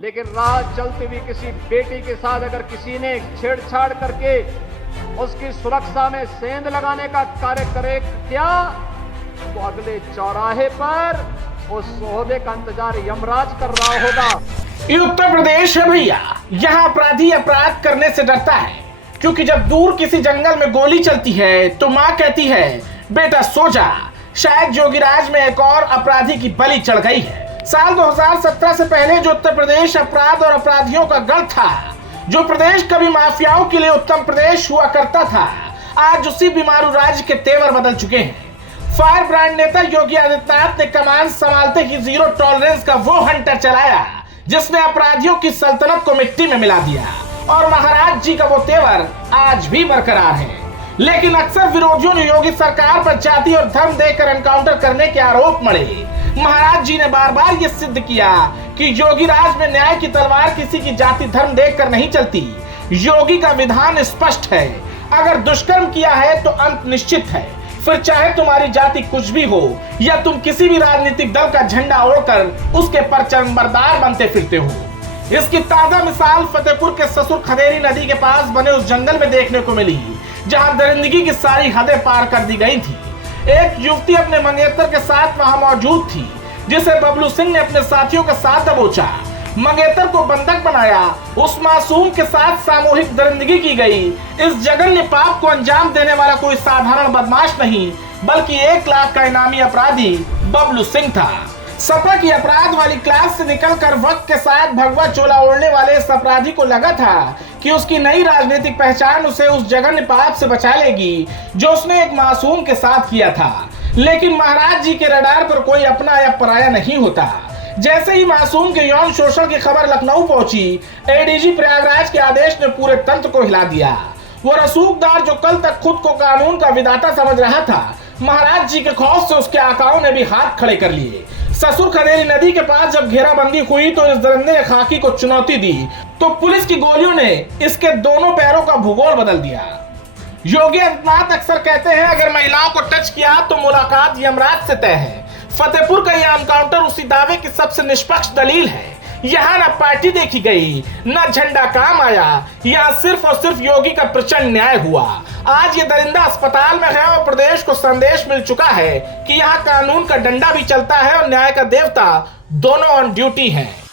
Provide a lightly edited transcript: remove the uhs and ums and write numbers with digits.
लेकिन राह चलती हुई किसी बेटी के साथ अगर किसी ने छेड़छाड़ करके उसकी सुरक्षा में सेंध लगाने का कार्य करे क्या, तो अगले चौराहे पर उस सोहदे का इंतजार यमराज कर रहा होगा। ये उत्तर प्रदेश है भैया, यहाँ अपराधी अपराध करने से डरता है, क्योंकि जब दूर किसी जंगल में गोली चलती है तो माँ कहती है बेटा सो जा। शायद जोगीराज में एक और अपराधी की बलि चढ़ गई है। साल 2017 से पहले जो उत्तर प्रदेश अपराध और अपराधियों का गढ़ था, जो प्रदेश कभी माफियाओं के लिए उत्तम प्रदेश हुआ करता था, आज उसी बीमारू राज्य के तेवर बदल चुके हैं। फायर ब्रांड नेता योगी आदित्यनाथ ने कमान संभालते ही जीरो टॉलरेंस का वो हंटर चलाया जिसने अपराधियों की सल्तनत को मिट्टी में मिला दिया, और महाराज जी का वो तेवर आज भी बरकरार है। लेकिन अक्सर विरोधियों ने योगी सरकार पर जाति और धर्म देकर एनकाउंटर करने के आरोप मढ़े। महाराज जी ने बार बार ये सिद्ध किया कि योगी राज में न्याय की तलवार किसी की जाति धर्म देखकर नहीं चलती। योगी का विधान स्पष्ट है, अगर दुष्कर्म किया है तो अंत निश्चित है, फिर चाहे तुम्हारी जाति कुछ भी हो या तुम किसी भी राजनीतिक दल का झंडा ओढ़कर उसके परचंबरदार बनते फिरते हो। इसकी ताजा मिसाल फतेहपुर के ससुर खदेरी नदी के पास बने उस जंगल में देखने को मिली जहां दरिंदगी की सारी हदें पार कर दी गई थी। एक युवती अपने मंगेतर के साथ वहां मौजूद थी, जिसे बबलू सिंह ने अपने साथियों के साथ दबोचा, मंगेतर को बंधक बनाया, उस मासूम के साथ सामूहिक दरिंदगी की गई। इस जघन्य पाप को अंजाम देने वाला कोई साधारण बदमाश नहीं, बल्कि 1 लाख का इनामी अपराधी बबलू सिंह था। सपा की अपराध वाली क्लास से निकलकर वक्त के साथ भगवा चोला ओढ़ने वाले इस अपराधी को लगा था कि उसकी नई राजनीतिक पहचान उसे उस जघन्य पाप से बचा लेगी जो उसने एक मासूम के साथ किया था। लेकिन महाराज जी के रडार पर कोई अपना या पराया नहीं होता। जैसे ही मासूम के यौन शोषण की खबर लखनऊ पहुंची, एडीजी प्रयागराज के आदेश ने पूरे तंत्र को हिला दिया। वो रसूखदार जो कल तक खुद को कानून का विधाता समझ रहा था, महाराज जी के खौफ से उसके आकाओं ने भी हाथ खड़े कर लिए। ससुर खदेरी नदी के पास जब घेराबंदी हुई तो इस दरिंदे ने खाकी को चुनौती दी, तो पुलिस की गोलियों ने इसके दोनों पैरों का भूगोल बदल दिया। योगी आदित्यनाथ अक्सर कहते हैं अगर महिलाओं को टच किया तो मुलाकात यमराज से तय है। फतेहपुर का यह एनकाउंटर उसी दावे की सबसे निष्पक्ष दलील है। यहाँ न पार्टी देखी गई, न झंडा काम आया, यहाँ सिर्फ और सिर्फ योगी का प्रचंड न्याय हुआ। आज ये दरिंदा अस्पताल में है और प्रदेश को संदेश मिल चुका है कि यहाँ कानून का डंडा भी चलता है और न्याय का देवता दोनों ऑन ड्यूटी हैं।